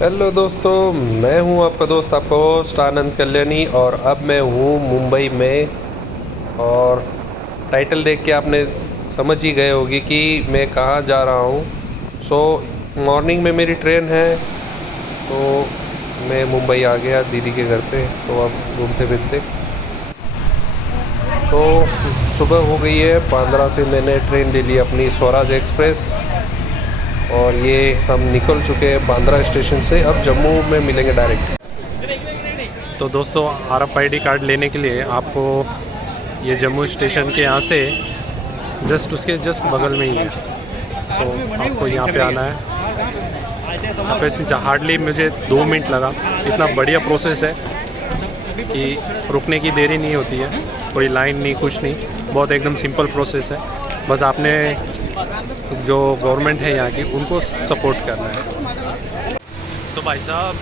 Hello दोस्तों, मैं हूं आपका दोस्त, आपका होस्ट आनंद कल्याणी। और अब मैं हूं मुंबई में। और टाइटल देख के आपने समझ ही गए होगी कि मैं कहां जा रहा हूं। मॉर्निंग में मेरी ट्रेन है, तो मैं मुंबई आ गया दीदी के घर पे। तो अब घूमते फिरते तो सुबह हो गई है। बांद्रा से मैंने ट्रेन ले ली अपनी स्वराज एक्सप्रेस, और ये हम निकल चुके हैं बांद्रा स्टेशन से। अब जम्मू में मिलेंगे डायरेक्ट। तो दोस्तों, RFID कार्ड लेने के लिए आपको ये जम्मू स्टेशन के यहाँ से उसके जस्ट बगल में ही है। आपको यहाँ पे आना है। यहाँ पे हार्डली मुझे 2 मिनट लगा। इतना बढ़िया प्रोसेस है कि रुकने की देरी नहीं होती है, कोई लाइन नहीं, कुछ नहीं। बहुत एकदम सिंपल प्रोसेस है। बस आपने जो गवर्नमेंट है यहाँ की, उनको सपोर्ट करना है। तो भाई साहब,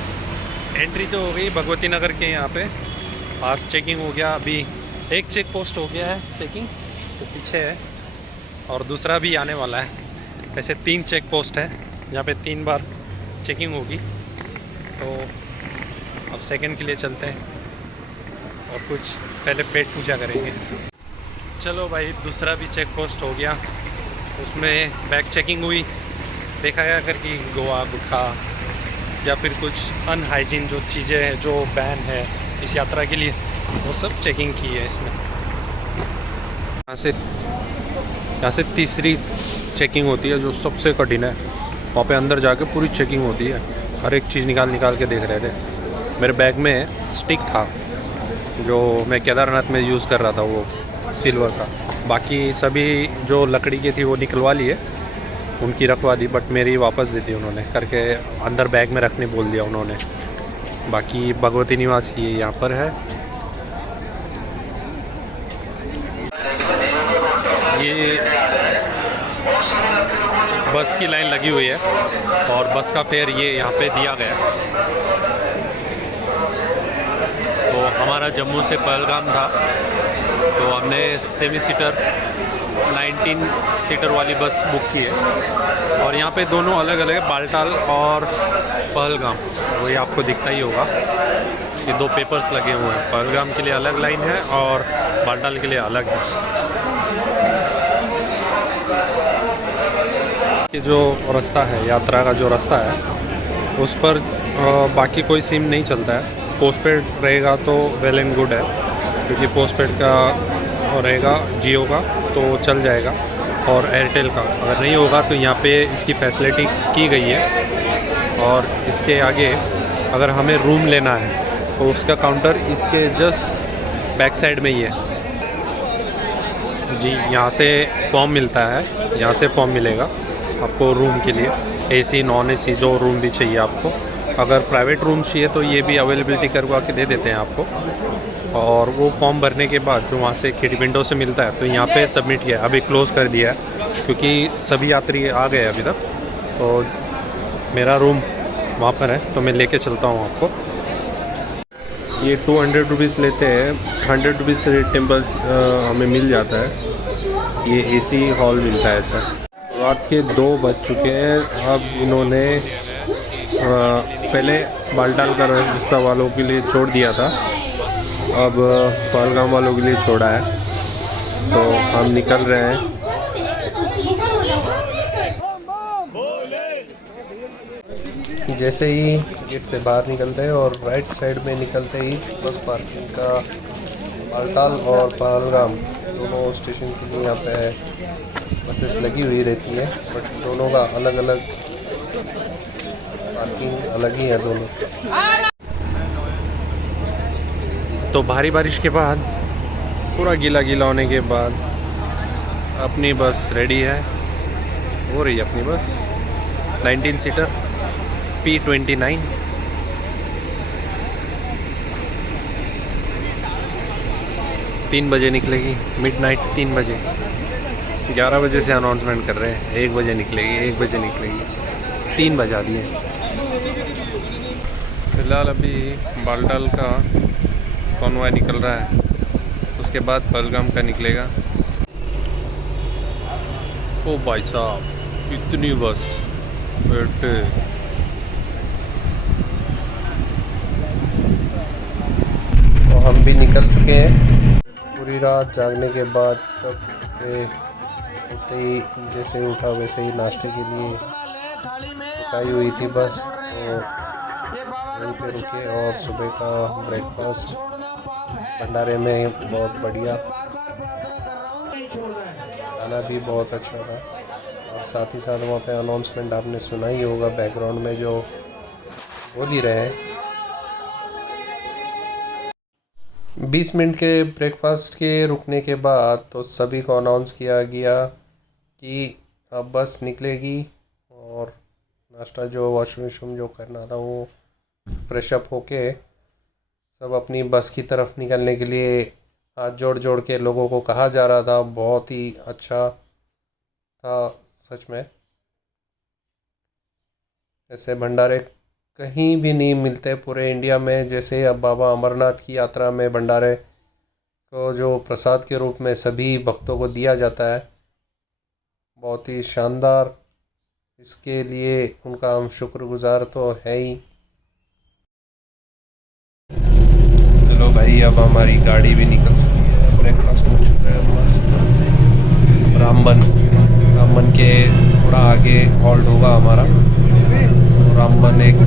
एंट्री तो हो गई भगवती नगर के यहाँ पे। फास्ट चेकिंग हो गया। अभी एक चेक पोस्ट हो गया है चेकिंग, तो पीछे है, और दूसरा भी आने वाला है। ऐसे 3 चेक पोस्ट है जहाँ पे 3 बार चेकिंग होगी। तो अब सेकंड के लिए चलते हैं और कुछ पहले पेट पूजा करेंगे। चलो भाई, दूसरा भी चेक पोस्ट हो गया। उसमें बैग चेकिंग हुई, देखा गया कर कि गोवा, गुटखा या फिर कुछ अनहाइजीन जो चीज़ें हैं जो बैन है इस यात्रा के लिए, वो सब चेकिंग की है इसमें। यहाँ से तीसरी चेकिंग होती है जो सबसे कठिन है। वहाँ पे अंदर जाके पूरी चेकिंग होती है। हर एक चीज़ निकाल के देख रहे थे। मेरे बैग में स्टिक था जो मैं केदारनाथ में यूज़ कर रहा था, वो सिल्वर का। बाकी सभी जो लकड़ी की थी वो निकलवा लिए, उनकी रखवा दी, बट मेरी वापस दी थी उन्होंने करके। अंदर बैग में रखने बोल दिया उन्होंने। बाकी भगवती निवास ये यहाँ पर है। ये बस की लाइन लगी हुई है और बस का फेयर ये यहाँ पे दिया गया है। तो हमारा जम्मू से पहलगाम था, तो हमने 7 सीटर 19 सीटर वाली बस बुक की है। और यहाँ पे दोनों अलग अलग है, बालटाल और पहलगाम। वही आपको दिखता ही होगा, ये 2 पेपर्स लगे हुए हैं। पहलगाम के लिए अलग लाइन है और बालटाल के लिए अलग है। कि जो रास्ता है, यात्रा का जो रास्ता है, उस पर बाकी कोई सिम नहीं चलता है। पोस्टपेड रहेगा तो वेल एंड गुड है, क्योंकि पोस्टपेड का रहेगा जियो का तो चल जाएगा, और एयरटेल का अगर नहीं होगा तो यहाँ पे इसकी फैसिलिटी की गई है। और इसके आगे अगर हमें रूम लेना है तो उसका काउंटर इसके जस्ट बैक साइड में ही है जी। यहाँ से फॉर्म मिलता है, यहाँ से फॉर्म मिलेगा आपको रूम के लिए। AC नॉन AC जो रूम भी चाहिए आपको। अगर प्राइवेट रूम चाहिए तो ये भी अवेलेबिलिटी करवा के दे देते हैं आपको। और वो फॉर्म भरने के बाद जो वहाँ से खिड़की विंडो से मिलता है, तो यहाँ पे सबमिट किया। अभी क्लोज़ कर दिया है क्योंकि सभी यात्री आ गए अभी तक। तो मेरा रूम वहाँ पर है, तो मैं लेके चलता हूँ आपको। ये 200 रुपीज़ लेते हैं। 100 रुपीज़ से टेम्पल हमें मिल जाता है। ये AC हॉल मिलता है सर। रात के 2 बज चुके हैं। अब इन्होंने पहले बालटाल का रास्ता वालों के लिए छोड़ दिया था, अब पहलगाम वालों के लिए छोड़ा है। तो हम निकल रहे हैं। जैसे ही गेट से बाहर निकलते हैं और राइट साइड में निकलते ही बस पार्किंग का बालटाल और पहलगाम दोनों स्टेशन के लिए यहाँ पे बसेस लगी हुई रहती है, बट दोनों का अलग अलग पार्किंग अलग ही है दोनों। तो भारी बारिश के बाद, पूरा गीला गीला होने के बाद, अपनी बस रेडी है। हो रही है अपनी बस 19 सीटर P29। तीन बजे निकलेगी, मिडनाइट 3 बजे। 11 बजे से अनाउंसमेंट कर रहे हैं 1 बजे निकलेगी, 1 बजे निकलेगी। 3 बजा दिए। फिलहाल अभी बालटाल का कॉन्वॉय निकल रहा है, उसके बाद पहलगाम का निकलेगा। ओ भाई साहब, इतनी बस बेटे। अभी निकल चुके हैं। पूरी रात जागने के बाद कब उठते ही जैसे उठा वैसे ही नाश्ते के लिए रुकाई हुई थी बस, तो यहीं पे रुके और सुबह का ब्रेकफास्ट भंडारे में बहुत बढ़िया, खाना भी बहुत अच्छा था। और साथ ही साथ वहाँ पे अनाउंसमेंट आपने सुना ही होगा बैकग्राउंड में जो बोल ही रहे हैं। 20 मिनट के ब्रेकफास्ट के रुकने के बाद तो सभी को अनाउंस किया गया कि अब बस निकलेगी और नाश्ता जो वॉशरूम जो करना था वो फ्रेश अप होके सब अपनी बस की तरफ निकलने के लिए हाथ जोड़ जोड़ के लोगों को कहा जा रहा था। बहुत ही अच्छा था सच में, ऐसे भंडारे कहीं भी नहीं मिलते पूरे इंडिया में। जैसे अब बाबा अमरनाथ की यात्रा में भंडारे को जो प्रसाद के रूप में सभी भक्तों को दिया जाता है, बहुत ही शानदार, इसके लिए उनका हम शुक्रगुजार तो है ही। चलो भाई, अब हमारी गाड़ी भी निकल चुकी है, ब्रेकफास्ट हो चुका है मस्त। रामबन के थोड़ा आगे हॉल्ट होगा हमारा। रामबन एक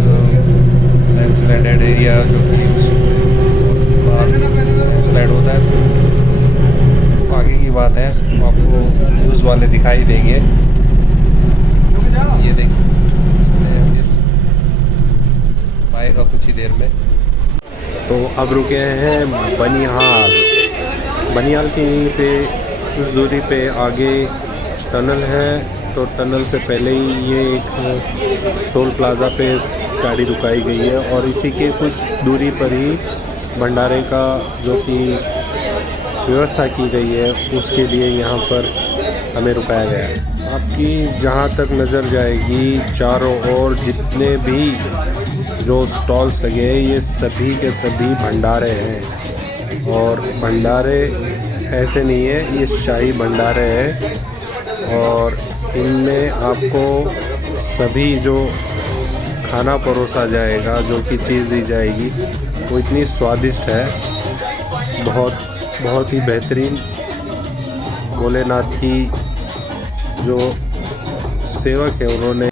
लैंडस्लाइडेड एरिया जो कि लैंडस्लाइड होता है, तो आगे की बात है, तो आपको न्यूज़ वाले दिखाई देंगे। ये देखिए आएगा कुछ ही देर में। तो अब रुके हैं बनिहाल के यहीं पे कुछ दूरी पे आगे टनल है, तो टनल से पहले ही ये एक टोल प्लाज़ा पे गाड़ी रुकाई गई है और इसी के कुछ दूरी पर ही भंडारे का जो कि व्यवस्था की गई है उसके लिए यहाँ पर हमें रुकाया गया है। आपकी जहाँ तक नज़र जाएगी चारों ओर जितने भी जो स्टॉल्स लगे हैं ये सभी के सभी भंडारे हैं। और भंडारे ऐसे नहीं है, ये शाही भंडारे हैं और इनमें आपको सभी जो खाना परोसा जाएगा, जो कि चीज़ दी जाएगी वो इतनी स्वादिष्ट है, बहुत ही बेहतरीन। भोलेनाथ की जो सेवक है उन्होंने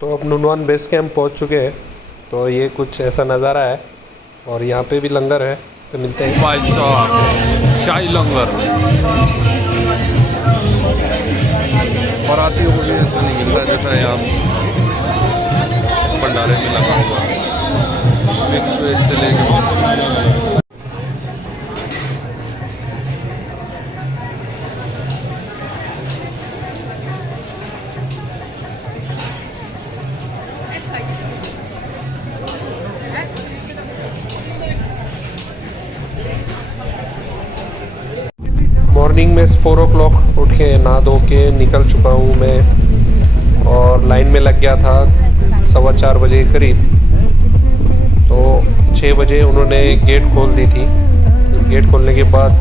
तो अब नुनवान बेस कैंप पहुँच चुके हैं, तो ये कुछ ऐसा नज़ारा है और यहाँ पे भी लंगर है, तो मिलते हैं। भाई साहब शाही लंगर बारातियों को भी ऐसा नहीं मिलता जैसा यहाँ भंडारे में लगा हुआ मिक्स वेज से लेकर। मॉर्निंग में 4 o'clock उठ के नहा धो के निकल चुका हूँ मैं और लाइन में लग गया था 4:15 बजे करीब। तो 6 बजे उन्होंने गेट खोल दी थी। गेट खोलने के बाद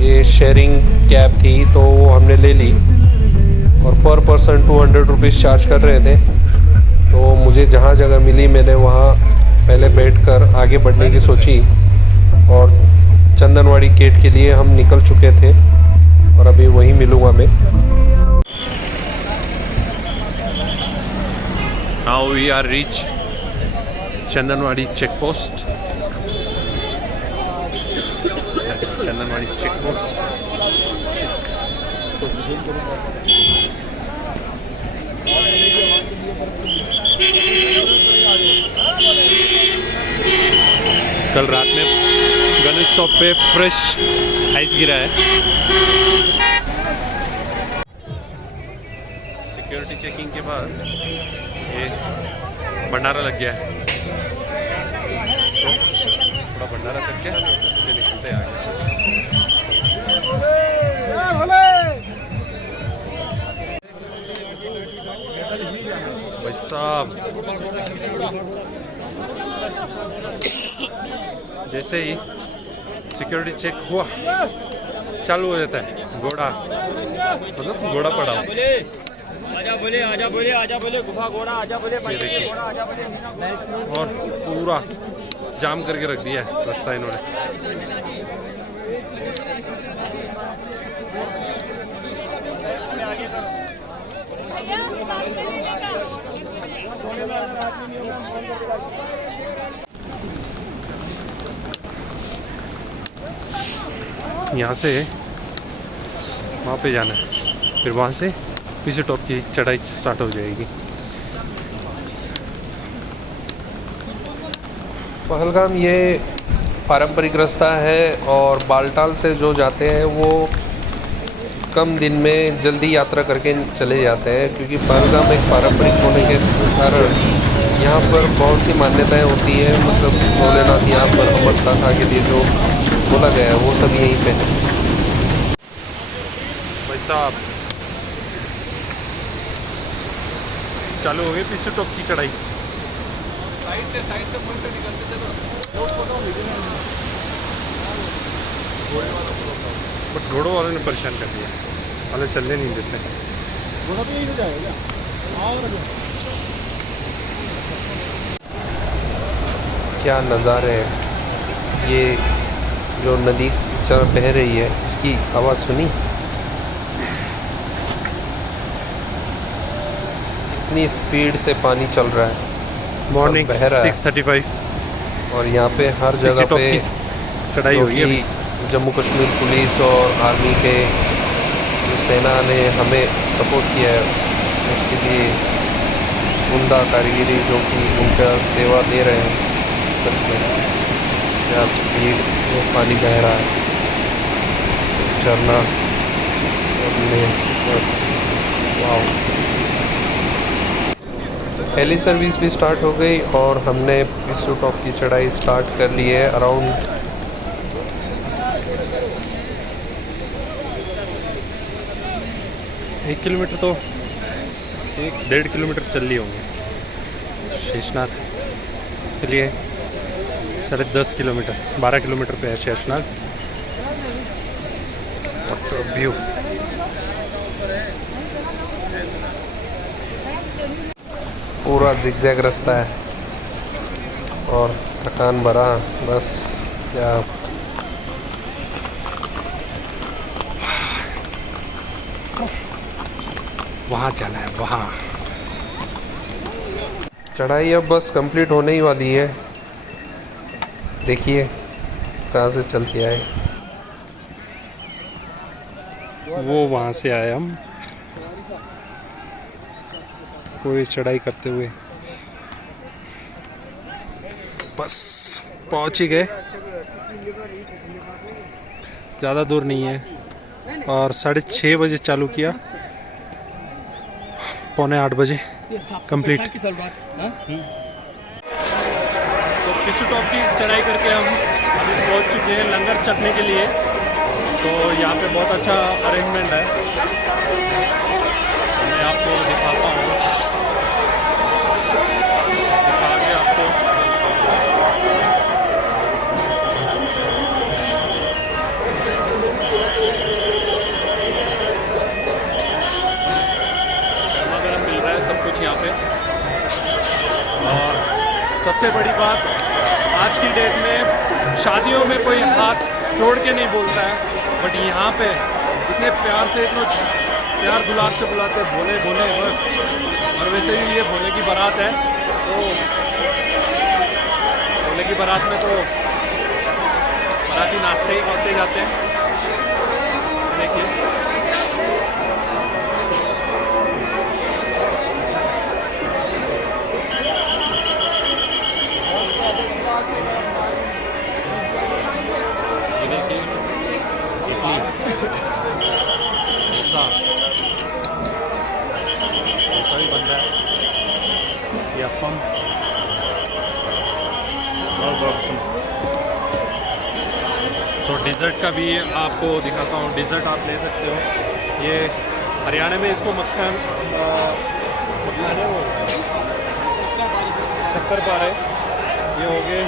ये शेयरिंग कैब थी तो वो हमने ले ली और पर पर्सन 200 रुपीज़ चार्ज कर रहे थे। तो मुझे जहाँ जगह मिली मैंने वहाँ पहले बैठकर आगे बढ़ने की सोची और चंदनवाड़ी गेट के लिए हम निकल चुके थे और अभी वहीं मिलूँगा मैं। Now we are reach Chandanwari check post Chandanwari check post. कल रात में गन स्टॉप पे फ्रेश आइस गिरा है। सिक्योरिटी चेकिंग के बाद ये भंडारा लग गया है। थोड़ा भंडारा चल के ये निकलते हैं आगे। भाई साहब जैसे ही सिक्योरिटी चेक हुआ चालू हो जाता है घोड़ा, मतलब घोड़ा पड़ा हो। आजा बोले गुफा घोड़ा आजा बोले घोड़ा आजा बोले। और पूरा जाम करके रख दिया है रास्ता इन्होंने। यहाँ से वहाँ पे जाना है, फिर वहाँ से पीछे टॉप की चढ़ाई स्टार्ट हो जाएगी। पहलगाम ये पारंपरिक रास्ता है और बालटाल से जो जाते हैं वो कम दिन में जल्दी यात्रा करके चले जाते हैं, क्योंकि पहलगाम एक पारंपरिक होने के कारण यहाँ पर बहुत सी मान्यताएं होती है। मतलब भोलेनाथ यहाँ पर अमरनाथ के लिए जो बोला गया है वो सब यहीं पे है। भाई साहब चालू हो गई पीछे टॉप की चढ़ाई। बट घोड़ों वालों ने परेशान कर दिया, वाले चलने नहीं देते। क्या नज़ारे हैं। ये जो नदी चल बह रही है इसकी आवाज़ सुनी, इतनी स्पीड से पानी चल रहा है। मॉर्निंग बह रहा है 6:35 और यहाँ पे हर जगह पे चढ़ाई हुई है। जम्मू कश्मीर पुलिस और आर्मी के जो सेना ने हमें सपोर्ट किया है उसके लिए उम्दा कारीगरी जो कि उनका सेवा दे रहे हैं। सच में क्या स्पीड में पानी बह रहा है, झरना वाह। हेली सर्विस भी स्टार्ट हो गई और हमने पिस्सू टॉप की चढ़ाई स्टार्ट कर ली है। अराउंड 1 किलोमीटर तो 1-1.5 किलोमीटर चल लिए होंगे। शेषनाग के लिए 10.5 किलोमीटर 12 किलोमीटर पे है शेषनाग। व्यू पूरा जिगजैग रास्ता है और थकान भरा, बस क्या वहाँ जाना है वहाँ। चढ़ाई अब बस कंप्लीट होने ही वाली है। देखिए कहाँ से चल के आए, वो वहाँ से आए हम पूरी चढ़ाई करते हुए बस पहुँच ही गए। ज़्यादा दूर नहीं है और 6:30 बजे चालू किया, 7:45 बजे कंप्लीट। तो पिस्सू टॉप की चढ़ाई करके हम अभी पहुंच चुके हैं लंगर चखने के लिए। तो यहाँ पे बहुत अच्छा अरेंजमेंट है, मैं आपको दिखाता हूँ, दिखा के आपको। गरम मिल रहा है सब कुछ यहाँ पे। और सबसे बड़ी बात, आज की डेट में शादियों में कोई हाथ जोड़ के नहीं बोलता है, बट यहाँ पे इतने प्यार से, इतना प्यार दुलार से बुलाते हैं, भोले भोले बस। और वैसे भी ये भोले की बारात है, तो भोले की बारात में तो साथ ही नाश्ते होते जाते हैं। देखिए ये देखिए इडली, डोसा भी बन रहा है, ये अप्पम और सो डिज़र्ट का भी आपको दिखाता हूँ। डिज़र्ट आप ले सकते हो। ये हरियाणा में इसको मक्खन शक्कर पारे ये हो गए,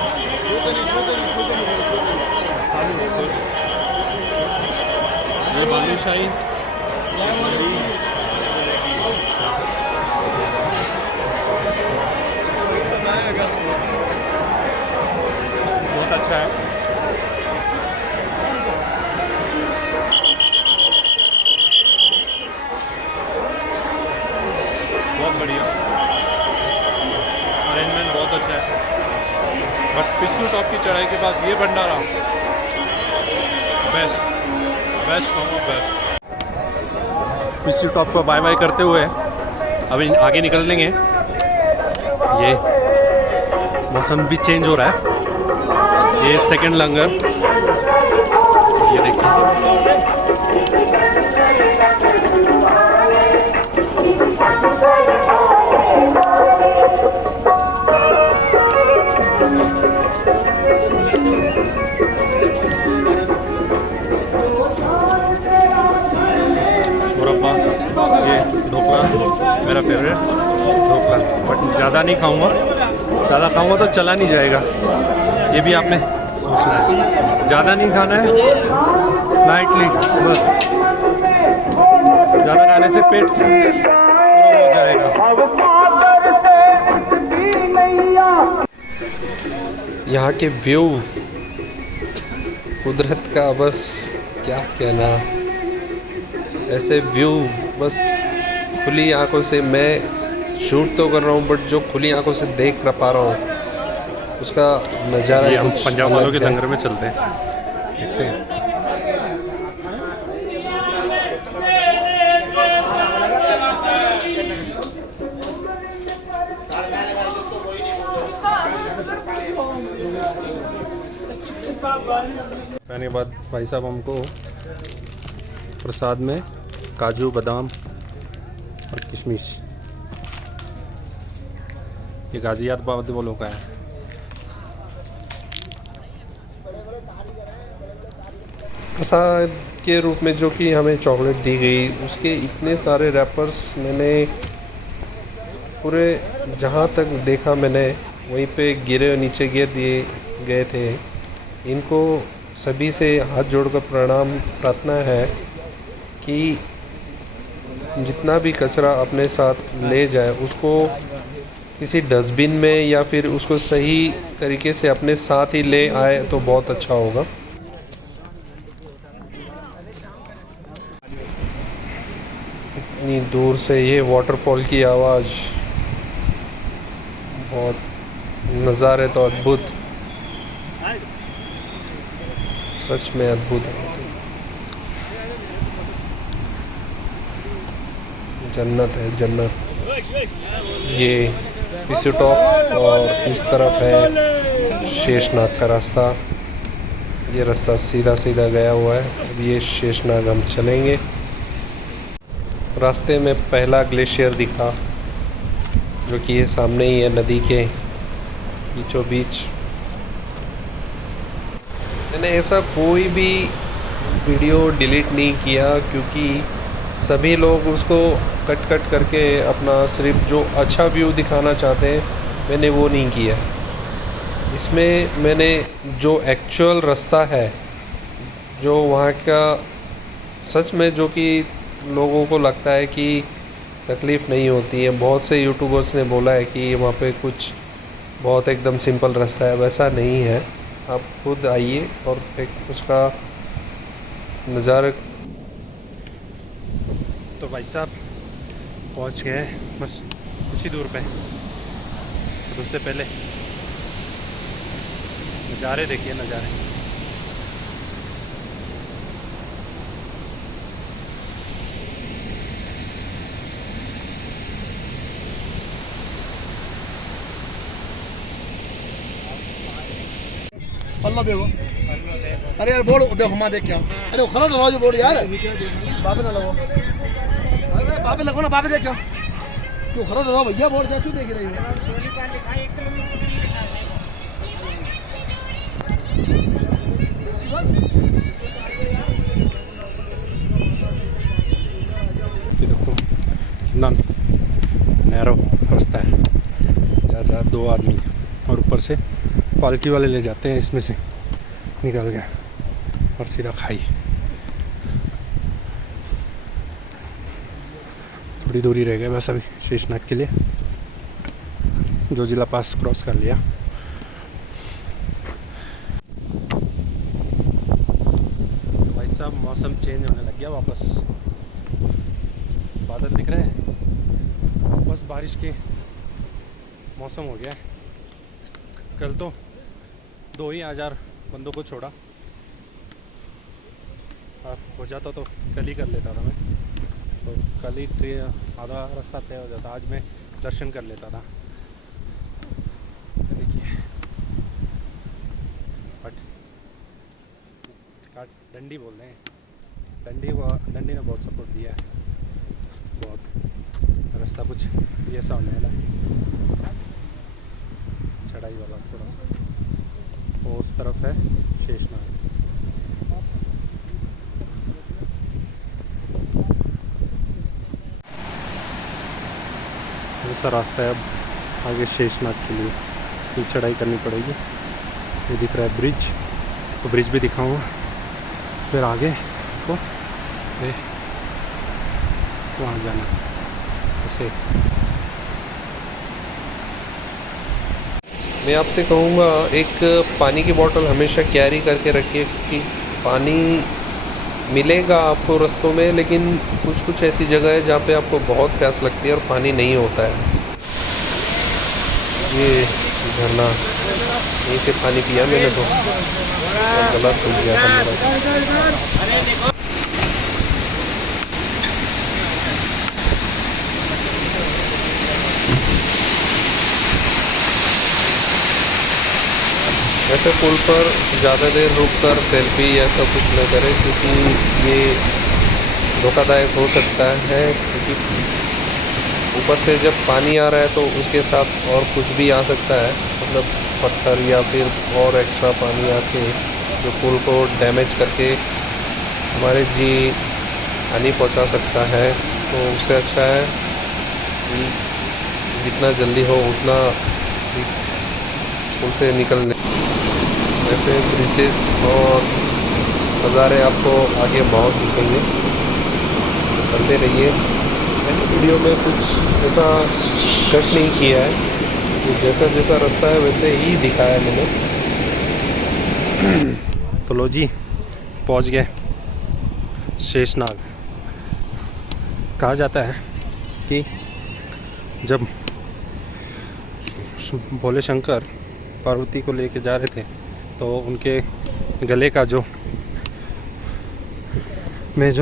ये बालूशाही, बहुत अच्छा है। बहुत बढ़िया अरेंजमेंट, बहुत अच्छा है। बट पिस्सू टॉप की चढ़ाई के बाद ये भंडारा बेस्ट कहूँगा, बेस्ट। पिस्सू टॉप को बाय बाय करते हुए अभी आगे निकल लेंगे। ये मौसम भी चेंज हो रहा है। ये सेकंड लंगर, ये देखिए मुरब्बा, ये ढोकला मेरा फेवरेट ढोकला। बट ज़्यादा नहीं खाऊंगा, ज़्यादा खाऊंगा तो चला नहीं जाएगा। ये भी आपने सोचना है, ज़्यादा नहीं खाना है, लाइटली बस। ज़्यादा खाने से पेट पूरा हो जाएगा। यहाँ के व्यू, कुदरत का बस क्या कहना। ऐसे व्यू बस खुली आंखों से, मैं शूट तो कर रहा हूँ बट जो खुली आंखों से देख पा रहा हूँ उसका नज़ारा ये हम कुछ पंजाब वालों के अलग है। लंगर में चलते हैं, देखते हैं। खाने के बाद भाई साहब हमको प्रसाद में काजू बादाम और किशमिश, ये गाजियाबाद वालों का है। प्रसाद के रूप में जो कि हमें चॉकलेट दी गई, उसके इतने सारे रैपर्स मैंने पूरे जहाँ तक देखा मैंने वहीं पे गिरे, नीचे गिर दिए गए थे। इनको सभी से हाथ जोड़कर प्रणाम प्रार्थना है कि जितना भी कचरा अपने साथ ले जाए उसको किसी डस्टबिन में या फिर उसको सही तरीके से अपने साथ ही ले आए तो बहुत अच्छा होगा। इतनी दूर से ये वाटरफॉल की आवाज़, बहुत नज़ारे तो अद्भुत, सच में अद्भुत है। जन्नत है, जन्नत। ये पिस्सू टॉप और इस तरफ है शेषनाग का रास्ता। ये रास्ता सीधा सीधा गया हुआ है। अब ये शेषनाग हम चलेंगे। रास्ते में पहला ग्लेशियर दिखा जो कि ये सामने ही है, नदी के बीचों बीच। मैंने ऐसा कोई भी वीडियो डिलीट नहीं किया क्योंकि सभी लोग उसको कट करके अपना सिर्फ जो अच्छा व्यू दिखाना चाहते हैं, मैंने वो नहीं किया। इसमें मैंने जो एक्चुअल रास्ता है, जो वहाँ का सच में जो कि लोगों को लगता है कि तकलीफ़ नहीं होती है। बहुत से यूट्यूबर्स ने बोला है कि वहाँ पे कुछ बहुत एकदम सिंपल रास्ता है, वैसा नहीं है। आप खुद आइए और एक उसका नज़ारा। तो भाई साहब पहुंच गए बस कुछ ही दूर पे। तो उससे पहले नज़ारे देखिए, नज़ारे पल्ला देखो। अरे यार बोर्ड देखो, माँ देख क्या, अरे वो खड़ा लगाओ जो बोर्ड यार, बाबे ना लगो, अरे बाबे लगो ना, बाबे देख क्या, क्यों खड़ा लगाओ भैया बोर्ड, क्या क्यों देख रही हो? ये देखो कितना नैरो रास्ता है, जा 2 आदमी और ऊपर से पालकी वाले ले जाते हैं, इसमें से निकल गया और सीधा खाई। थोड़ी दूरी रह गया बस अभी शेषनाग के लिए, जो जिला पास क्रॉस कर लिया। तो भाई साहब मौसम चेंज होने लग गया वापस, बादल दिख रहे हैं, बस बारिश के मौसम हो गया। कल तो 2,000 बंदों को छोड़ा, हो जाता तो कल ही कर लेता था मैं, तो कल ही आधा रास्ता तय हो जाता, आज मैं दर्शन कर लेता था। तो देखिए डंडी बोल रहे हैं, डंडी ने बहुत सपोर्ट दिया है, बहुत रास्ता कुछ ये ऐसा होने वाला है, चढ़ाई वाला थोड़ा सा, वो उस तरफ है शेषनाग। ऐसा रास्ता है अब आगे शेषनाग के लिए, ये चढ़ाई करनी पड़ेगी। ये दिख रहा है ब्रिज, तो ब्रिज भी दिखाऊंगा, फिर आगे को वहाँ जाना ऐसे। मैं आपसे कहूँगा एक पानी की बोतल हमेशा कैरी करके रखिए, क्योंकि पानी मिलेगा आपको रास्तों में, लेकिन कुछ ऐसी जगह है जहाँ पे आपको बहुत प्यास लगती है और पानी नहीं होता है। ये झरना, यहीं से पानी पिया मैंने तो, और गला सूख गया था मेरा। ऐसे पुल पर ज़्यादा देर रुककर सेल्फी या सब कुछ न करें, क्योंकि ये धोखादायक हो सकता है, क्योंकि ऊपर से जब पानी आ रहा है तो उसके साथ और कुछ भी आ सकता है, मतलब पत्थर या फिर और एक्स्ट्रा पानी आके जो पुल को डैमेज करके हमारे जी हानि पहुंचा सकता है। तो उससे अच्छा है कि जितना जल्दी हो उतना इस पुल से निकलने। ऐसे ब्रिजेस और नज़ारे आपको आगे बहुत दिखेंगे, चलते रहिए। मैंने वीडियो में कुछ ऐसा कट नहीं किया है, तो जैसा जैसा रास्ता है वैसे ही दिखाया मैंने। तो लो जी पहुंच गए शेषनाग। कहा जाता है कि जब भोले शंकर पार्वती को लेके जा रहे थे तो उनके गले का जो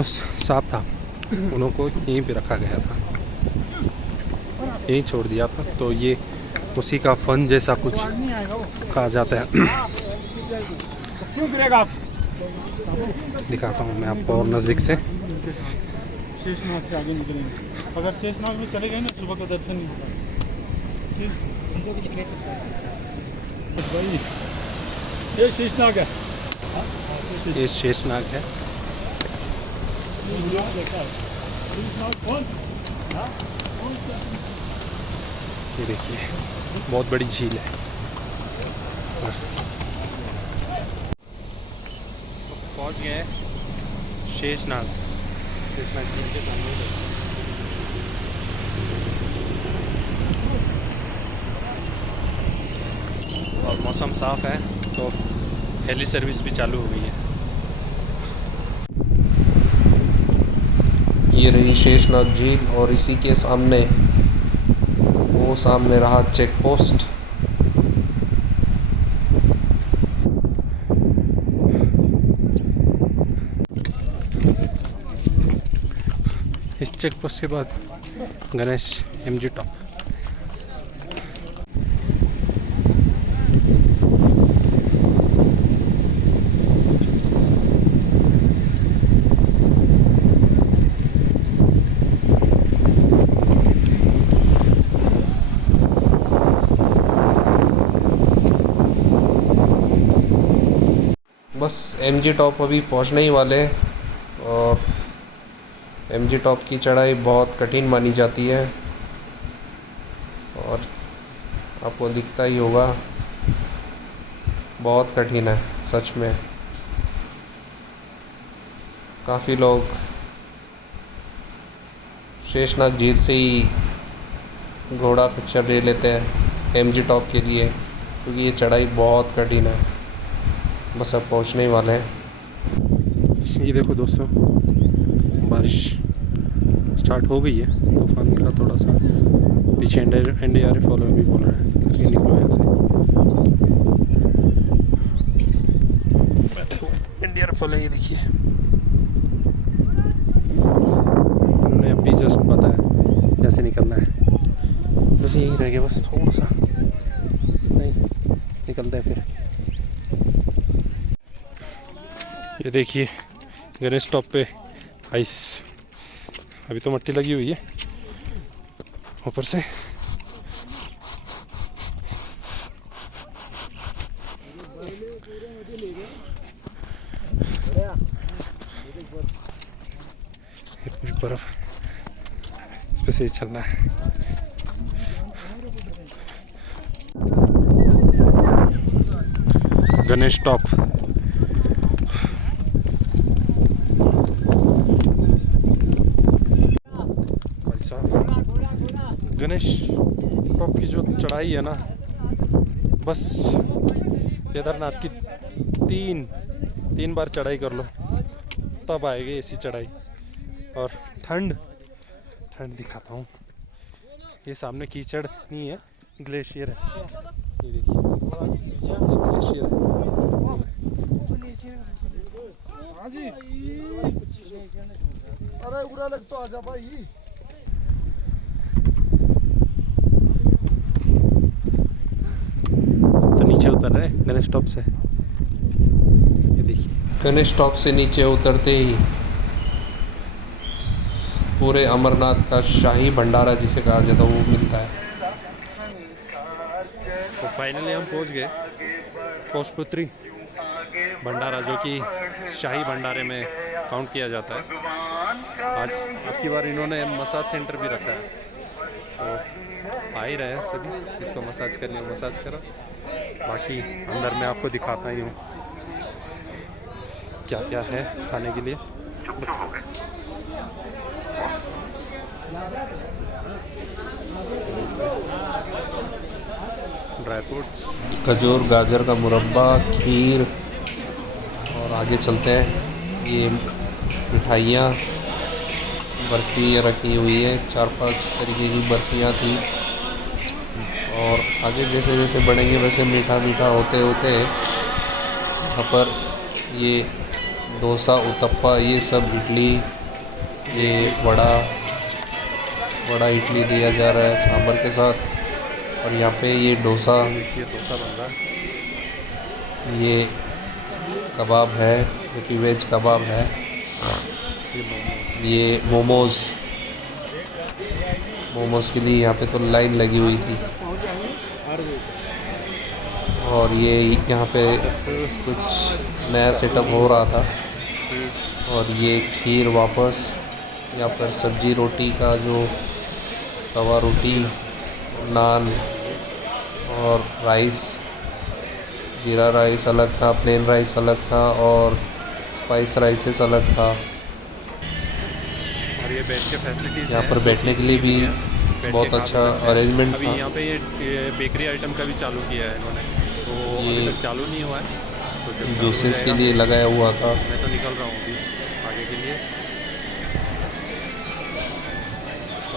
सांप था उनको यहीं पे रखा गया था, यहीं छोड़ दिया था, तो ये उसी का फन जैसा कुछ कहा जाता है। दिखाता हूँ मैं आपको और नज़दीक से। शेषनाग से आगे निकलेंगे, अगर शेषनाग में चले गए ना सुबह का दर्शन नहीं होगा। ये शेषनाग है, ये शेषनाग है। ये देखिए बहुत बड़ी झील है। पहुंच गए शेषनाग झील के सामने। और मौसम साफ है तो हेली सर्विस भी चालू हो गई है। ये रही शेषनाग झील और इसी के सामने वो सामने रहा चेक पोस्ट। इस चेक पोस्ट के बाद गणेश MG टॉप। बस MG टॉप अभी पहुंचने ही वाले हैं और MG टॉप की चढ़ाई बहुत कठिन मानी जाती है और आपको दिखता ही होगा बहुत कठिन है सच में। काफ़ी लोग शेषनाग झील से ही घोड़ा खच्चर ले लेते हैं MG टॉप के लिए, क्योंकि ये चढ़ाई बहुत कठिन है। बस अब पहुंचने ही वाले हैं। ये देखो दोस्तों, बारिश स्टार्ट हो गई है। तूफान का थोड़ा सा पीछे NDRF वाले भी बोल रहे हैं कि निकलो यहाँ से। NDRF वाले ये देखिए, उन्होंने अभी जस्ट बताया ऐसे निकलना है। बस यही रह गया, बस थोड़ा सा नहीं निकलते हैं फिर। ये देखिए गणेश टॉप पे आइस, अभी तो मट्टी लगी हुई है ऊपर से। ये पूरी बर्फ, इस पे से ही चलना है। गणेश टॉप गणेश टॉप की जो चढ़ाई है ना, बस केदारनाथ की तीन बार चढ़ाई कर लो तब आएगी ऐसी चढ़ाई। और ठंड दिखाता हूँ, ये सामने कीचड़ नहीं है, ग्लेशियर है। ये देखिए ग्लेशियर है। हाँ जी, अरे बुरा लग तो आजा भाई। तो नीचे उतर रहे गणेश टॉप से, ये देखिए। गणेश टॉप से नीचे उतरते ही पूरे अमरनाथ का शाही भंडारा जिसे कहा जाता है वो मिलता है। तो फाइनली हम पहुंच गए पोषपुत्री भंडारा, जो कि शाही भंडारे में काउंट किया जाता है। आज अब की बार इन्होंने मसाज सेंटर भी रखा है, तो आ ही रहे हैं सभी, जिसको मसाज करनी हो मसाज करो। बाकी अंदर मैं आपको दिखाता ही हूँ क्या क्या है खाने के लिए। ड्राई फ्रूट्स, खजूर, गाजर का मुरब्बा, खीर, और आगे चलते हैं। ये मिठाइयाँ, बर्फ़ी रखी हुई है, 4-5 तरीके की बर्फ़ियाँ थी। और आगे जैसे जैसे बढ़ेंगे वैसे मीठा मीठा होते होते यहाँ पर ये डोसा, उत्तप्पा, ये सब इडली, ये बड़ा इडली दिया जा रहा है सांभर के साथ। और यहाँ पे ये डोसा बन रहा है। ये कबाब है जो कि वेज कबाब है। ये मोमोज़ के लिए यहाँ पे तो लाइन लगी हुई थी। और ये यहाँ पे कुछ नया सेटअप हो रहा था। और ये खीर वापस, यहाँ पर सब्जी रोटी का जो तवा रोटी, नान और राइस, जीरा राइस अलग था, प्लेन राइस अलग था और स्पाइस राइसेस अलग था। और ये बेड के फैसिलिटीज़ यहाँ पर बैठने के लिए भी बहुत अच्छा अरेंजमेंट अभी था। यहाँ पे ये बेकरी आइटम का भी चालू किया है इन्होंने, तो अभी तक चालू नहीं हुआ है। तो जब जूसेस के लिए लगाया हुआ था। मैं तो निकल रहा हूँ अभी आगे के लिए।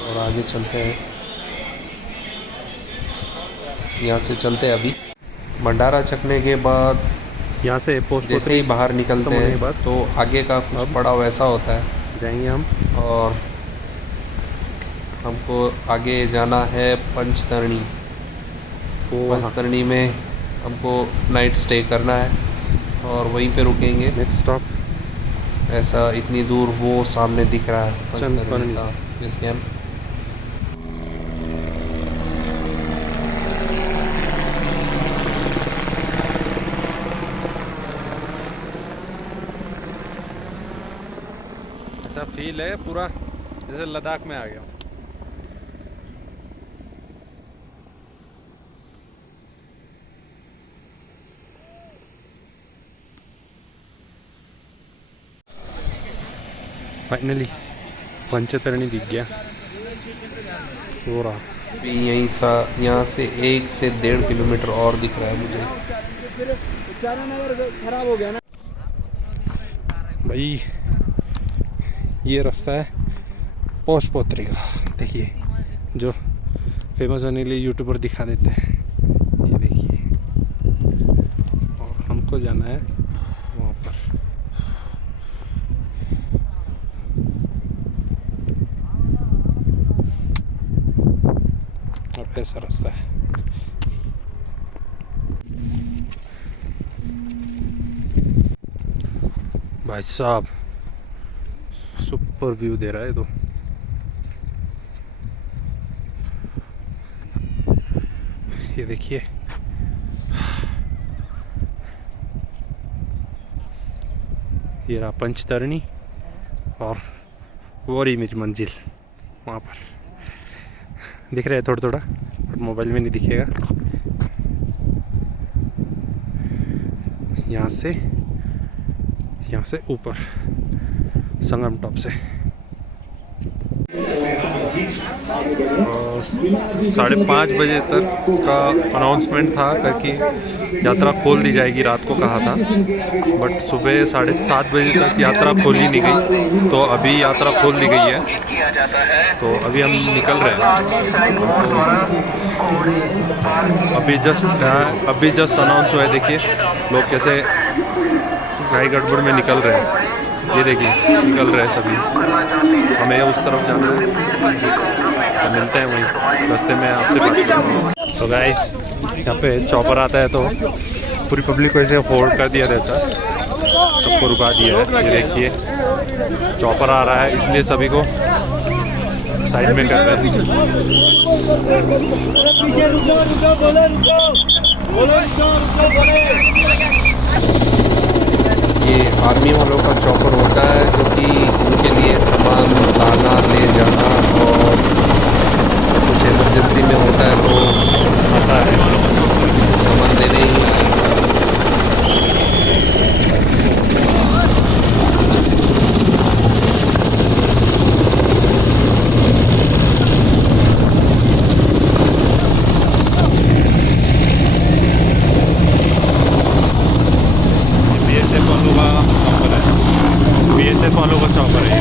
और आगे चलते हैं, यहाँ से चलते हैं। अभी भंडारा चखने के बाद यहाँ से जैसे ही बाहर निकलते होने के हैं बाद तो आगे का कुछ पड़ाव ऐसा होता है जाएंगे हम। और हमको आगे जाना है पंचतरणी। पंचतरणी में हमको नाइट स्टे करना है और वहीं पे रुकेंगे। नेक्स्ट स्टॉप ऐसा इतनी दूर वो सामने दिख रहा है पंचतरणी पंचतरणी का बेस कैंप। ऐसा फील है पूरा जैसे लद्दाख में आ गया। फाइनली पंचतरणी दिख गया। हो रहा अभी यहाँ से 1 से 1.5 किलोमीटर और दिख रहा है मुझे। खराब हो गया ना भाई, ये रास्ता है पोस्टपोत्री का। देखिए जो फेमस होने के लिए यूट्यूबर दिखा देते हैं, ये देखिए। और हमको जाना है वहाँ पर। और ऐसा रास्ता है। भाई साहब सुपर व्यू दे रहा है। तो ये देखिए, ये रहा पंचतरणी और वो रही मेरी मंजिल। वहाँ पर दिख रहा है थोड़ा थोड़ा, बट मोबाइल में नहीं दिखेगा। यहाँ से ऊपर संगम टॉप से 5:30 बजे तक का अनाउंसमेंट था कि यात्रा खोल दी जाएगी, रात को कहा था। बट सुबह 7:30 बजे तक यात्रा खोली नहीं गई, तो अभी यात्रा खोल दी गई है। तो अभी हम निकल रहे हैं। अभी जस्ट अनाउंस हुआ है। देखिए लोग कैसे गाय गड़बड़ में निकल रहे हैं। ये देखिए निकल रहे हैं सभी। हमें उस तरफ जाना है, तो मिलते हैं वहीं रास्ते में आपसे बात करूँगा। सो गाइस, यहाँ पे चॉपर आता है तो पूरी पब्लिक को ऐसे होल्ड कर दिया रहता है, सबको रुका दिया है। ये देखिए चॉपर आ रहा है, इसलिए सभी को साइड में कर रहे हैं। ये आर्मी वालों का चॉपर होता है, जो कि उनके लिए सामान लाना ले जाना और कुछ इमरजेंसी में होता है तो आता है सामान देने ही। BSF वालों का चॉपर है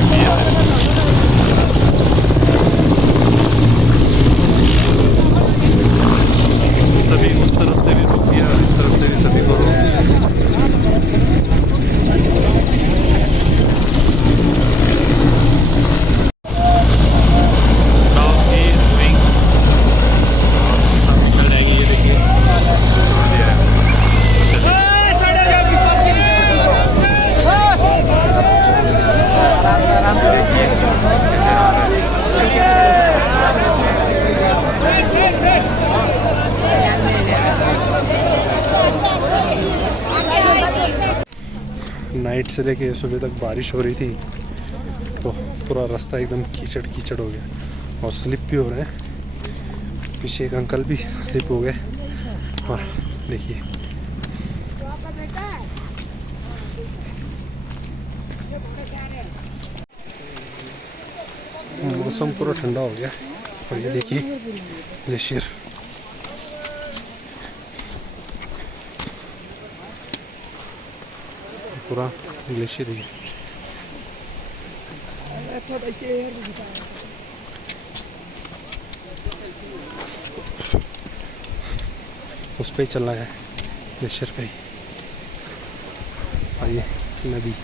सभी उस तरफ से भी रोक दिया, इस तरफ से भी सभी को रोक दिया। ये देखिए छोड़ दिया है। नाइट से लेके सुबह तक बारिश हो रही थी, तो पूरा रास्ता एकदम कीचड़ कीचड़ हो गया और स्लिप भी हो रहा है। पीछे एक अंकल भी स्लिप हो गए। और देखिए मौसम पूरा ठंडा हो गया। और ये देखिए ग्लेशियर, पूरा ग्लेशियर है। उस पे ही चलना है, ग्लेशियर पे ही। और ये नदी,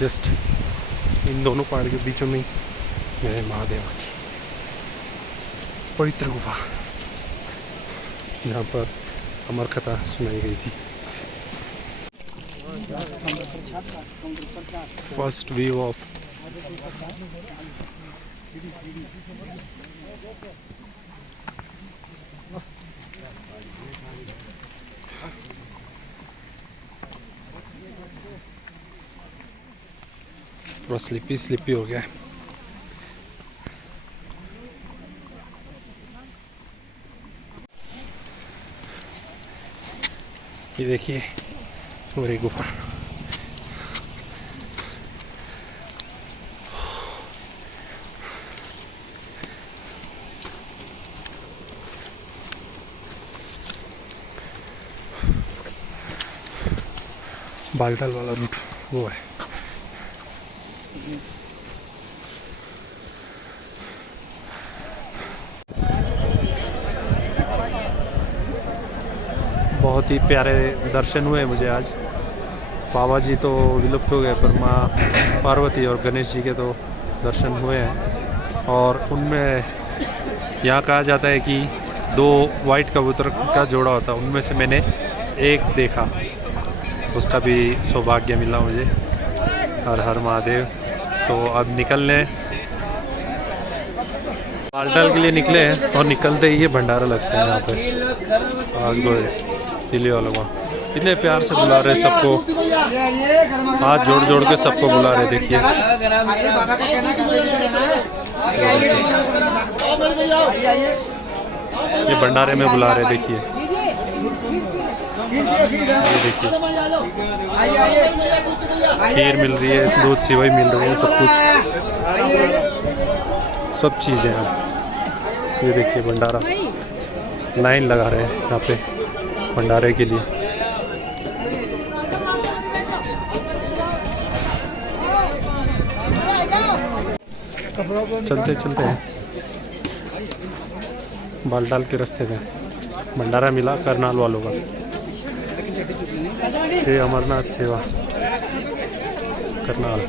जस्ट इन दोनों पहाड़ के बीचों में मेरे महादेव की पवित्र गुफा, जहाँ पर अमर कथा सुनाई गई थी। फर्स्ट व्यू ऑफ पूरा स्लिपी हो गया है। ये देखिए और एक गुफा। बालटाल वाला रूट वो है। बहुत ही प्यारे दर्शन हुए मुझे आज। बाबा जी तो विलुप्त हो गए पर माँ पार्वती और गणेश जी के तो दर्शन हुए हैं। और उनमें यहाँ कहा जाता है कि 2 वाइट कबूतर का जोड़ा होता है, उनमें से मैंने एक देखा, उसका भी सौभाग्य मिला मुझे। हर हर महादेव। तो अब निकलने बालटाल के लिए निकले हैं और निकलते ही ये भंडारा लगता है यहाँ पे। आज गोरे दिल्ली वालों का इतने प्यार से बुला रहे सबको, हाथ जोड़ जोड़ के सबको बुला रहे। देखिए ये भंडारे में बुला रहे। देखिए ये देखिए खीर मिल रही है, दूध सेवई मिल रही है, सब कुछ सब चीज़ें हैं। ये देखिए भंडारा, लाइन लगा रहे हैं यहाँ पे भंडारे के लिए। चलते चलते हैं बालटाल के रास्ते में भंडारा मिला करनाल वालों का। श्री अमरनाथ सेवा करनाल,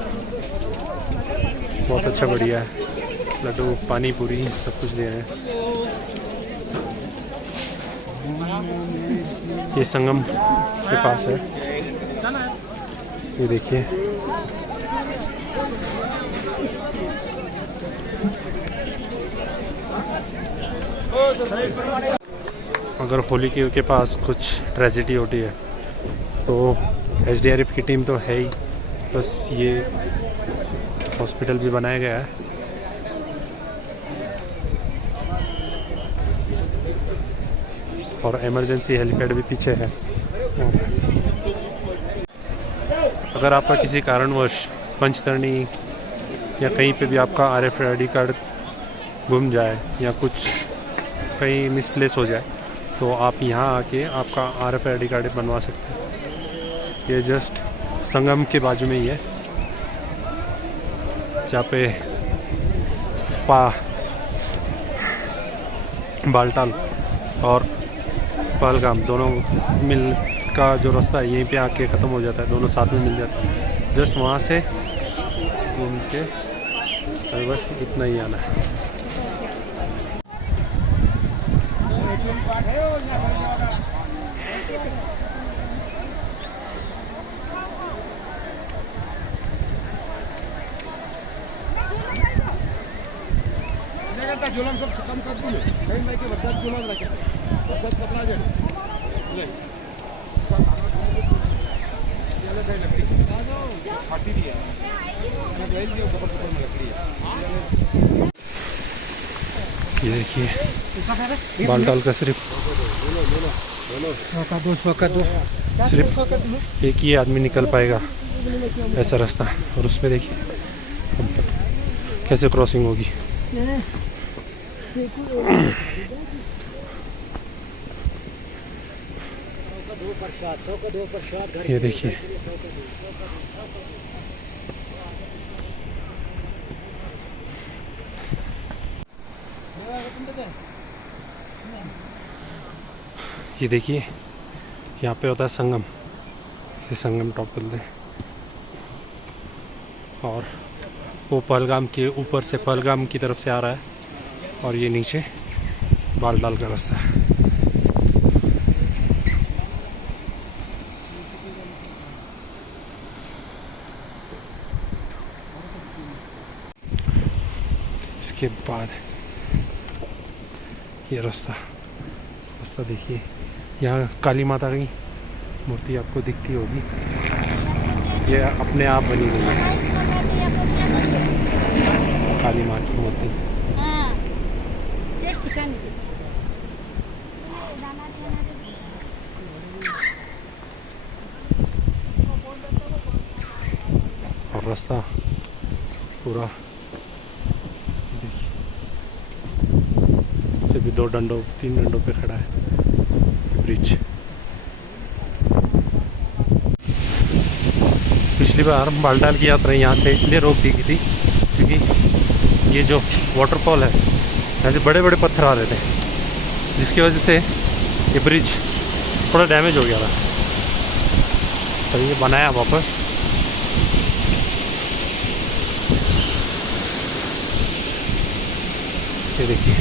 बहुत अच्छा बढ़िया है। लड्डू पानी पूरी सब कुछ दे रहे हैं। ये संगम के पास है, ये देखिए। अगर होली के पास कुछ ट्रेजेडी होती है तो SDRF की टीम तो है ही, बस ये हॉस्पिटल भी बनाया गया है। और इमरजेंसी हेलीपैड भी पीछे है। अगर आपका किसी कारणवश पंचतरणी या कहीं पे भी आपका RFID कार्ड गुम जाए या कुछ कहीं मिसप्लेस हो जाए तो आप यहाँ आके आपका RFID कार्ड बनवा सकते हैं। ये जस्ट संगम के बाजू में ही है, जहाँ पे बालटाल और पहलगाम दोनों मिल का जो रास्ता है यहीं पे आके ख़त्म हो जाता है, दोनों साथ में मिल जाते हैं। जस्ट वहाँ से घूम के बस इतना ही आना है। जुलम सब कम कर दिए कहीं नहीं के बच्चा जुलम रखे तो सब कपड़ा दे ले ये ले लकड़ी फाटी दी है मैं ले लियो ऊपर में लकड़ी है। ये देखिए बालटाल का सिर्फ सिर्फ एक ही आदमी निकल पाएगा ऐसा रास्ता, और उसमें देखिए कैसे क्रॉसिंग होगी। ये देखिए ये देखिए यहाँ पे होता है संगम, इसे संगम टॉप बोलते हैं। और वो पहलगाम के ऊपर से पहलगाम की तरफ से आ रहा है और ये नीचे बालटाल का रास्ता है। इसके बाद ये रास्ता देखिए, यहाँ काली माता की मूर्ति आपको दिखती होगी, ये अपने आप बनी गई है काली माँ की मूर्ति। और रास्ता पूरा ये देखिए, से भी 3 डंडों पे खड़ा है ब्रिज। पिछली बार बालटाल की यात्रा यहाँ से इसलिए रोक दी गई थी क्योंकि ये जो वाटरफॉल है, ऐसे बड़े बड़े पत्थर आ रहे थे, जिसकी वजह से ये ब्रिज थोड़ा डैमेज हो गया था, तो ये बनाया वापस। ये देखिए,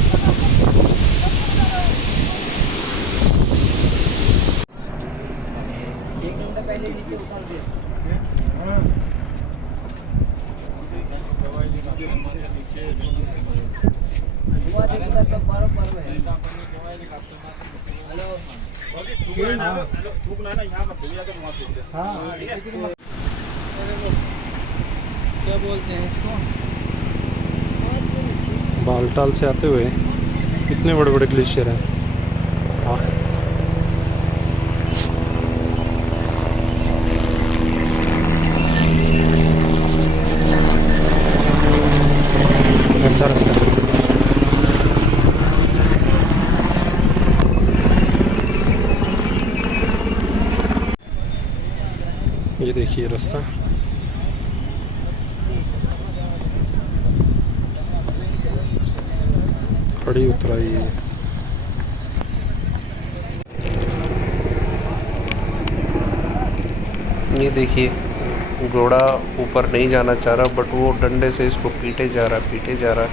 क्या बोलते हैं इसको? बालटाल से आते हुए कितने बड़े बड़े ग्लेशियर हैं। हाँ, ऐसा रास्ता है। ये देखिए रास्ता, खड़ी उतराई है। ये देखिए, घोड़ा ऊपर नहीं जाना चाह रहा, बट वो डंडे से इसको पीटे जा रहा है।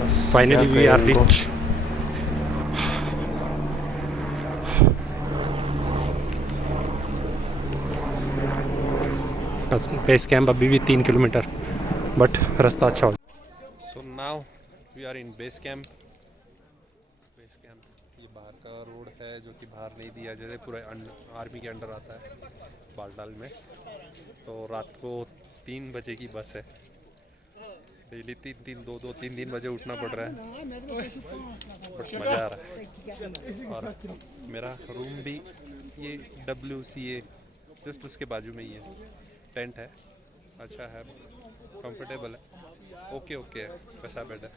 बस फाइनली वी आर रिच। बस बेस कैंप अभी भी 3 किलोमीटर, बट रास्ता अच्छा हो। So now we are in base camp. ये बाहर का रोड है जो कि बाहर नहीं दिया, जैसे पूरा आर्मी के अंडर आता है बालटाल में। तो रात को 3 बजे की बस है, डेली 3 बजे उठना पड़ रहा है, बट मज़ा आ रहा है। और मेरा रूम भी ये WCA जस्ट उसके बाजू में ही है, टेंट है, अच्छा है, कंफर्टेबल है, ओके है, वैसा बेड है।